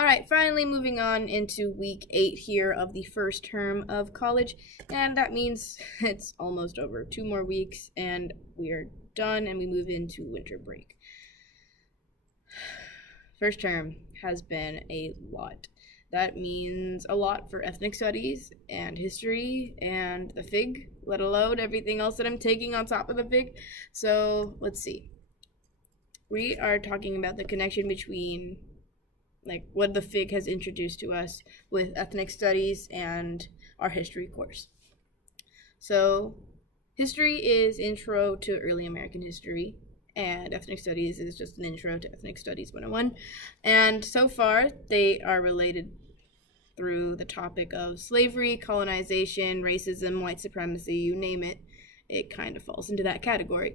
All right, finally moving on into week 8 here of the first term of college, and that means it's almost over. 2 more weeks, and we are done, and we move into winter break. First term has been a lot. That means a lot for ethnic studies and history and the FIG, let alone everything else that I'm taking on top of the FIG. So let's see. We are talking about the connection between what the FIG has introduced to us with ethnic studies and our history course. So history is intro to early American history, and ethnic studies is just an intro to ethnic studies 101. And so far, they are related through the topic of slavery, colonization, racism, white supremacy, you name it, it kind of falls into that category.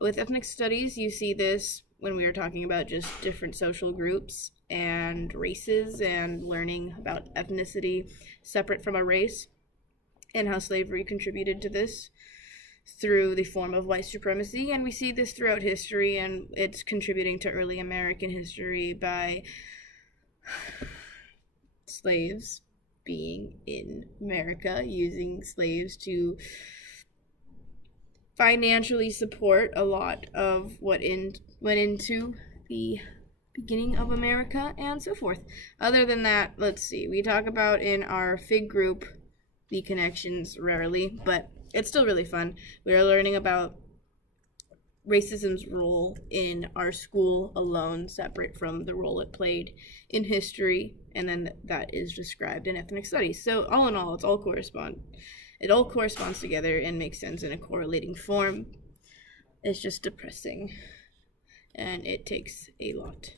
With ethnic studies, you see this when we are talking about just different social groups and races and learning about ethnicity separate from a race and how slavery contributed to this through the form of white supremacy. And we see this throughout history, and it's contributing to early American history by slaves being in America, using slaves to financially support a lot of what went into the beginning of America and so forth. Other than that, let's see. We talk about in our FIG group the connections rarely, but it's still really fun. We are learning about racism's role in our school alone, separate from the role it played in history, and then that is described in ethnic studies. So all in all, it all corresponds together and makes sense in a correlating form. It's just depressing, and it takes a lot.